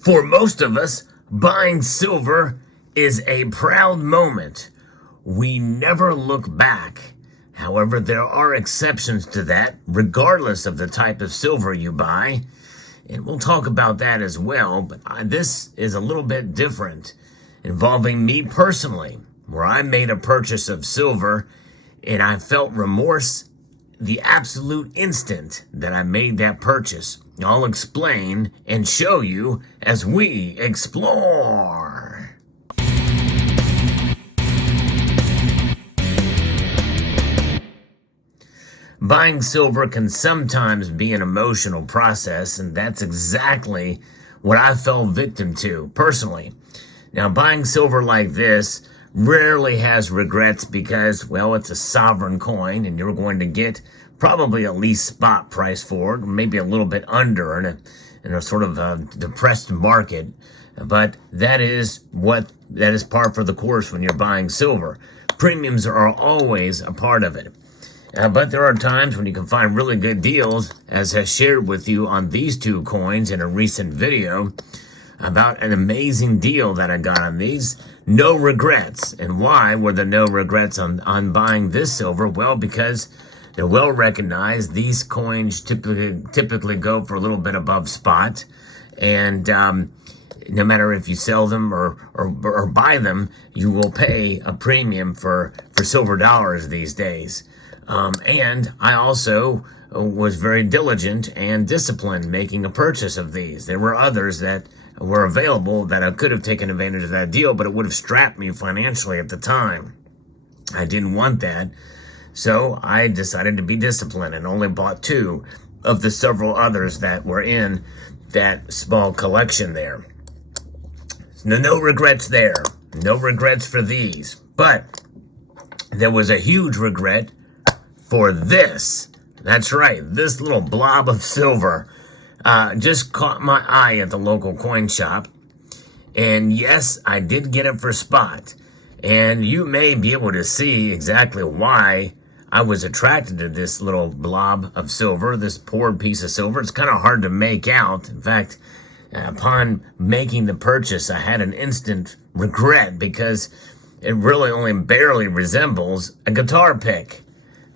For most of us, buying silver is a proud moment. We never look back. However, there are exceptions to that, regardless of the type of silver you buy. And we'll talk about that as well, but this is a little bit different, involving me personally, where I made a purchase of silver and I felt remorse the absolute instant that I made that purchase. I'll explain and show you as we explore. Buying silver can sometimes be an emotional process, and that's exactly what I fell victim to personally. Now, buying silver like this rarely has regrets because, well, it's a sovereign coin and you're going to get probably at least spot price for it, maybe a little bit under in a sort of depressed market. But that is par for the course when you're buying silver. Premiums are always a part of it. But there are times when you can find really good deals, as I shared with you on these two coins in a recent video about an amazing deal that I got on these. No regrets. And why were there no regrets on buying this silver? Well, because they're well recognized. These coins typically go for a little bit above spot. And no matter if you sell them or buy them, you will pay a premium for silver dollars these days. And I also was very diligent and disciplined making a purchase of these. There were others that were available that I could have taken advantage of that deal, but it would have strapped me financially at the time. I didn't want that, so I decided to be disciplined and only bought two of the several others that were in that small collection there. No regrets there. No regrets for these. But there was a huge regret for this. That's right, this little blob of silver just caught my eye at the local coin shop. And yes, I did get it for spot. And you may be able to see exactly why I was attracted to this little blob of silver, this poured piece of silver. It's kind of hard to make out. In fact, upon making the purchase, I had an instant regret because it really only barely resembles a guitar pick.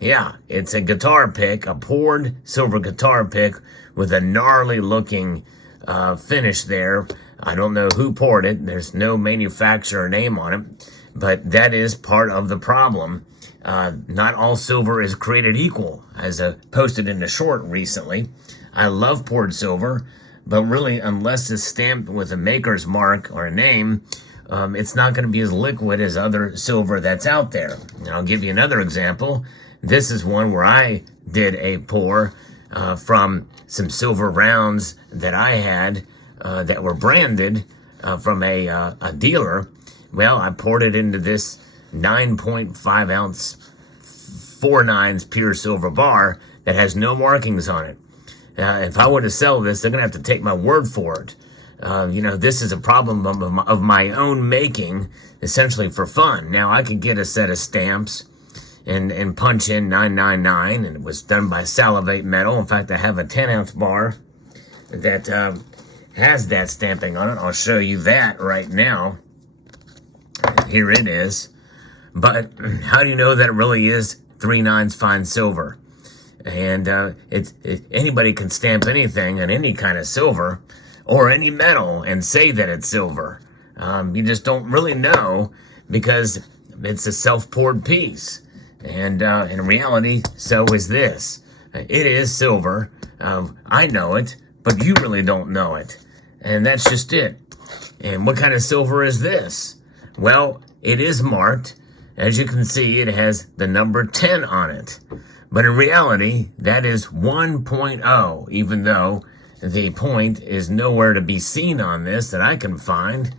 Yeah, it's a guitar pick, a poured silver guitar pick with a gnarly looking finish there. I don't know who poured it. There's no manufacturer name on it, but that is part of the problem. Not all silver is created equal, as I posted in a short recently. I love poured silver, but really, unless it's stamped with a maker's mark or a name, it's not going to be as liquid as other silver that's out there. And I'll give you another example. This is one where I did a pour from some silver rounds that I had that were branded from a dealer. Well, I poured it into this 9.5 ounce 4/9 pure silver bar that has no markings on it. If I were to sell this, they're going to have to take my word for it. This is a problem of my own making, essentially for fun. Now, I could get a set of stamps and punch in 999, and it was done by Salivate Metal. In fact, I have a 10-ounce bar that has that stamping on it. I'll show you that right now. Here it is. But how do you know that it really is 3/9 fine silver? And anybody can stamp anything on any kind of silver or any metal and say that it's silver. You just don't really know because it's a self-poured piece. And in reality, so is this. It is silver. I know it, but you really don't know it. And that's just it. And what kind of silver is this? Well, it is marked. As you can see, it has the number 10 on it. But in reality, that is 1.0, even though the point is nowhere to be seen on this that I can find.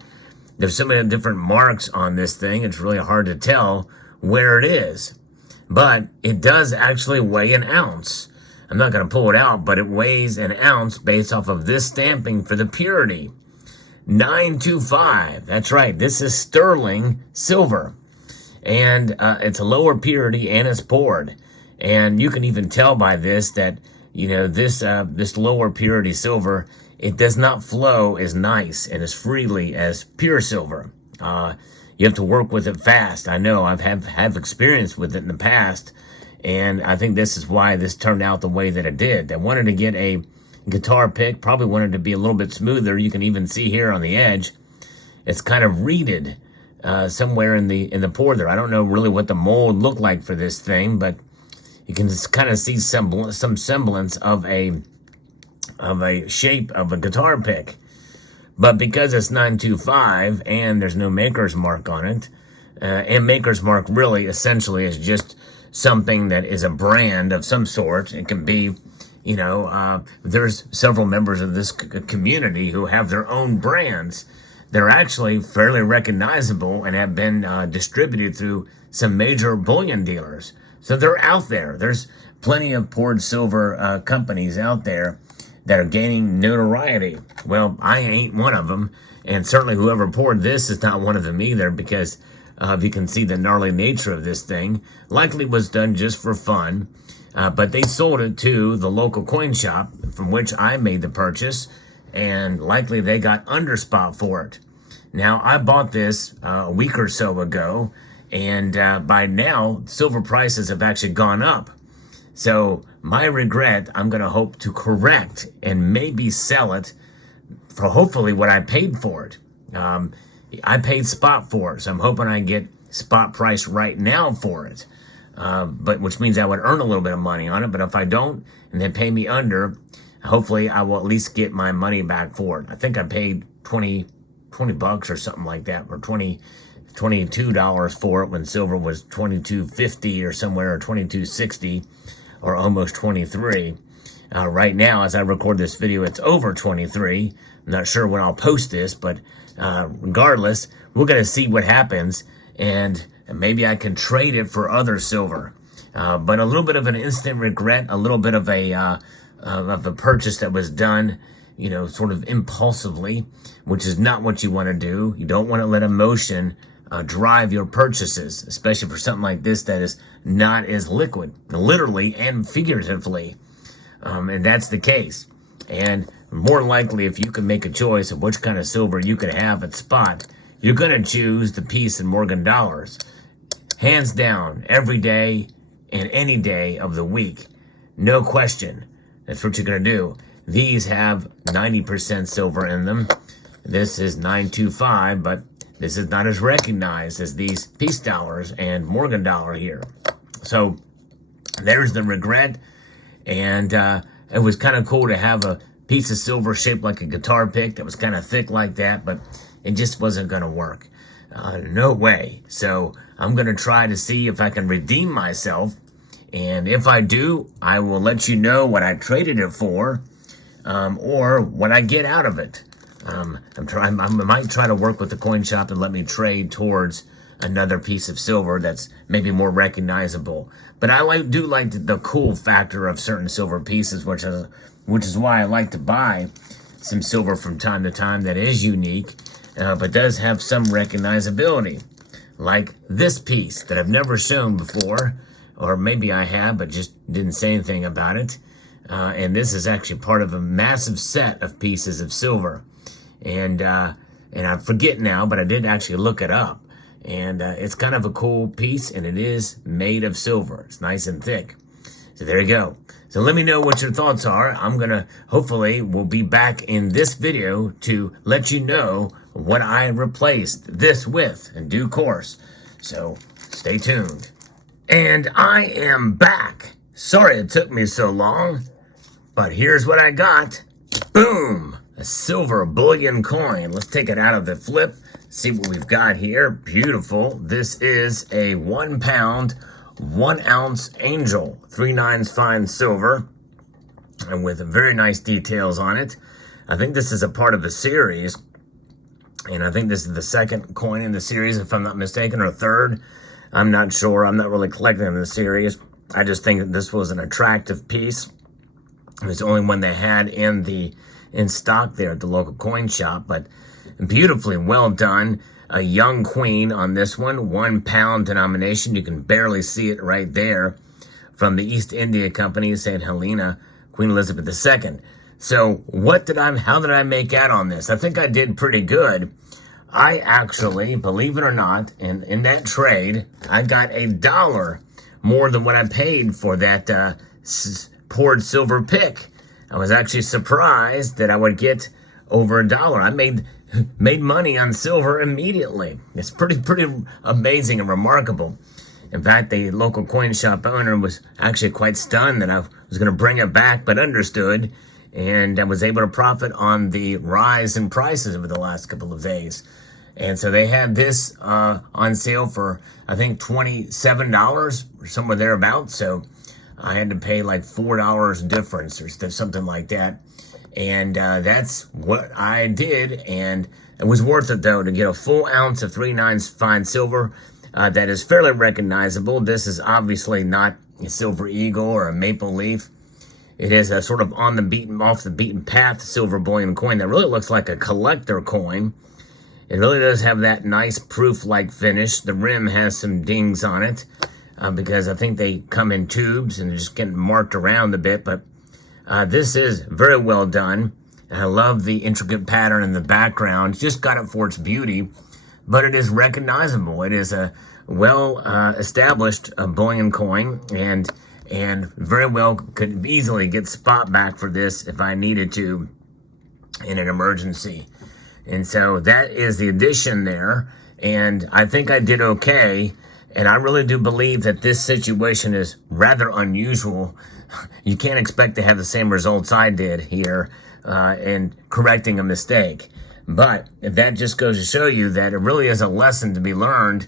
There's so many different marks on this thing, it's really hard to tell where it is. But it does actually weigh an ounce. I'm not going to pull it out, but it weighs an ounce based off of this stamping for the purity. 925. That's right. This is sterling silver. And it's a lower purity and it's poured. And you can even tell by this that, this lower purity silver it does not flow as nice and as freely as pure silver. You have to work with it fast. I know I've have experience with it in the past, and I think this is why this turned out the way that it did. I wanted to get a guitar pick, probably wanted to be a little bit smoother. You can even see here on the edge, it's kind of reeded somewhere in the pour there. I don't know really what the mold looked like for this thing, but you can just kind of see some semblance of a shape of a guitar pick. But because it's 925 and there's no maker's mark on it, and maker's mark really essentially is just something that is a brand of some sort. It can be, there's several members of this community who have their own brands. They're actually fairly recognizable and have been distributed through some major bullion dealers. So they're out there. There's plenty of poured silver companies out there that are gaining notoriety. Well, I ain't one of them, and certainly whoever poured this is not one of them either, because you can see the gnarly nature of this thing. Likely was done just for fun, but they sold it to the local coin shop from which I made the purchase, and likely they got under spot for it. Now, I bought this a week or so ago, and by now, silver prices have actually gone up. So my regret, I'm going to hope to correct and maybe sell it for hopefully what I paid for it. I paid spot for it, so I'm hoping I get spot price right now for it. But which means I would earn a little bit of money on it. But if I don't, and they pay me under, hopefully I will at least get my money back for it. I think I paid $20 or something like that, or $22 for it when silver was $22.50 or somewhere, or $22.60. Or almost 23. Right now, as I record this video, it's over 23. I'm not sure when I'll post this, but regardless, we're going to see what happens, and maybe I can trade it for other silver. But a little bit of an instant regret, a little bit of a purchase that was done, sort of impulsively, which is not what you want to do. You don't want to let emotion drive your purchases, especially for something like this that is not as liquid, literally and figuratively. And that's the case. And more likely, if you can make a choice of which kind of silver you could have at spot, you're going to choose the piece in Morgan dollars. Hands down, every day and any day of the week. No question. That's what you're going to do. These have 90% silver in them. This is 925, but this is not as recognized as these peace dollars and Morgan dollar here. So there's the regret. And it was kind of cool to have a piece of silver shaped like a guitar pick that was kind of thick like that, but it just wasn't going to work. No way. So I'm going to try to see if I can redeem myself. And if I do, I will let you know what I traded it for, or what I get out of it. I might try to work with the coin shop and let me trade towards another piece of silver that's maybe more recognizable. But I do like the cool factor of certain silver pieces, which is why I like to buy some silver from time to time that is unique, but does have some recognizability. Like this piece that I've never shown before, or maybe I have, but just didn't say anything about it. And this is actually part of a massive set of pieces of silver. And I forget now, but I did actually look it up. And it's kind of a cool piece, and it is made of silver. It's nice and thick. So there you go. So let me know what your thoughts are. I'm going to, hopefully, we'll be back in this video to let you know what I replaced this with in due course. So stay tuned. And I am back. Sorry it took me so long, but here's what I got. Boom! A silver bullion coin. Let's take it out of the flip. See what we've got here. Beautiful. This is a 1 pound, 1 ounce angel. 3/9 fine silver. And with very nice details on it. I think this is a part of a series. And I think this is the second coin in the series, if I'm not mistaken, or third. I'm not sure. I'm not really collecting the series. I just think that this was an attractive piece. It was the only one they had in stock there at the local coin shop, but beautifully well done. A young queen on this one, 1 pound denomination. You can barely see it right there. From the East India Company, St. Helena, Queen Elizabeth II. So how did I make out on this? I think I did pretty good. I actually, believe it or not, in that trade, I got $1 more than what I paid for that poured silver pick. I was actually surprised that I would get over $1. I made money on silver immediately. It's pretty amazing and remarkable. In fact, the local coin shop owner was actually quite stunned that I was going to bring it back, but understood, and I was able to profit on the rise in prices over the last couple of days. And so they had this on sale for, I think, $27 or somewhere thereabouts. So I had to pay like $4 difference or something like that. And that's what I did. And it was worth it, though, to get a full ounce of 3/9 fine silver that is fairly recognizable. This is obviously not a silver eagle or a maple leaf. It is a sort of off the beaten path silver bullion coin that really looks like a collector coin. It really does have that nice proof-like finish. The rim has some dings on it because I think they come in tubes and they're just getting marked around a bit. But this is very well done. And I love the intricate pattern in the background. Just got it for its beauty, but it is recognizable. It is a well-established bullion coin, and very well could easily get spot back for this if I needed to in an emergency. And so that is the addition there. And I think I did okay. And I really do believe that this situation is rather unusual. You can't expect to have the same results I did here in correcting a mistake. But that just goes to show you that it really is a lesson to be learned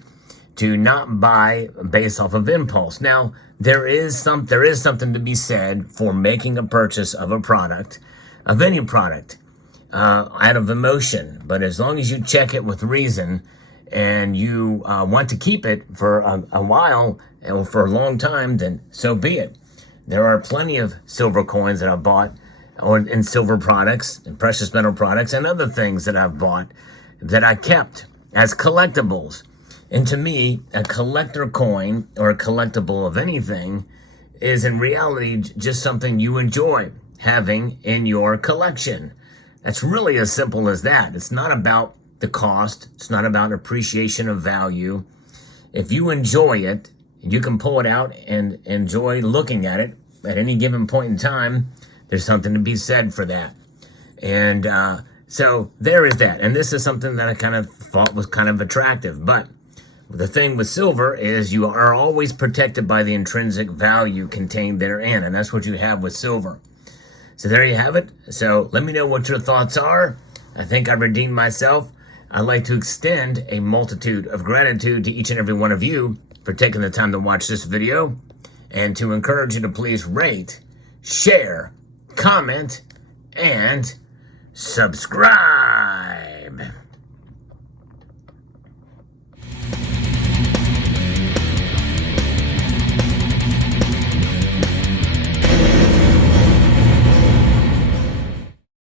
to not buy based off of impulse. Now, there is something to be said for making a purchase of a product, of any product, out of emotion. But as long as you check it with reason and you want to keep it for a while or for a long time, then so be it. There are plenty of silver coins that I bought in silver products and precious metal products and other things that I've bought that I kept as collectibles. And to me, a collector coin or a collectible of anything is in reality just something you enjoy having in your collection. That's really as simple as that. It's not about the cost. It's not about appreciation of value. If you enjoy it, you can pull it out and enjoy looking at it at any given point in time. There's something to be said for that. And so there is that. And this is something that I kind of thought was kind of attractive. But the thing with silver is you are always protected by the intrinsic value contained therein. And that's what you have with silver. So there you have it. So let me know what your thoughts are. I think I redeemed myself. I'd like to extend a multitude of gratitude to each and every one of you for taking the time to watch this video, and to encourage you to please rate, share, comment, and subscribe.